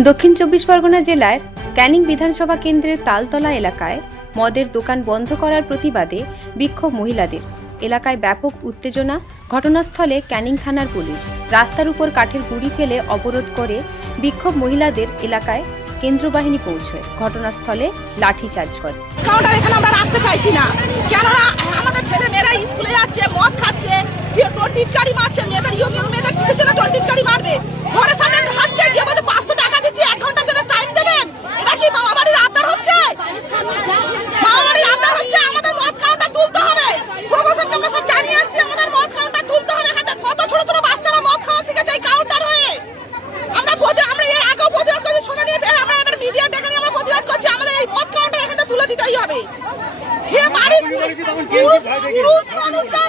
দক্ষিণ চব্বিশ পরগনা জেলার ক্যানিং বিধানসভা কেন্দ্রের তালতলা এলাকায় মদের দোকান বন্ধ করার প্রতিবাদে বিক্ষোভ মহিলাদের। এলাকায় ব্যাপক উত্তেজনা। ঘটনাস্থলে ক্যানিং থানার পুলিশ রাস্তার উপর কাঠের গুঁড়ি ফেলে অবরোধ করে বিক্ষোভ মহিলাদের এলাকায় কেন্দ্র বাহিনী পৌঁছয়। ঘটনাস্থলে লাঠিচার্জ করে। কাউন্টার এখানে আমরা রাখতে চাইছি না, কেননা আমাদের ছেলে মেয়েরা স্কুলে যাচ্ছে, মদ খাচ্ছে, টিটকারি মারছে, মেয়েদের ইয়ং মেয়েদের কিসের জন্য টিটকারি মারবে? ঘরের সামনে হাঁটছে, দিয়ে বলতে 500 টাকা দিচ্ছি, 1 ঘন্টার জন্য টাইম দেবেন। এটা কি মামা বাড়ির আবদার হচ্ছে? মামা বাড়ির আবদার হচ্ছে আমাদের মদ কাউন্টার তুলতে হবে। প্রশাসনকে আমরা সব জানিয়ে আসছি, আমাদের মদ কাউন্টার তুলতে হবে। কত ছোট ছোট বাচ্চারা মদ খাওয়া শিখেছে এই কাউন্টার হয়ে। আমরা এর আগেও প্রতিবাদ করছি, শুনে নিয়ে আমরা এবার মিডিয়া দেখানি আমরা প্রতিবাদ করছি, আমাদের এই মদ কাউন্টার এখানে তুলে দিতেই হবে। খেয়ে বাড়ির পুরুষ মানুষরা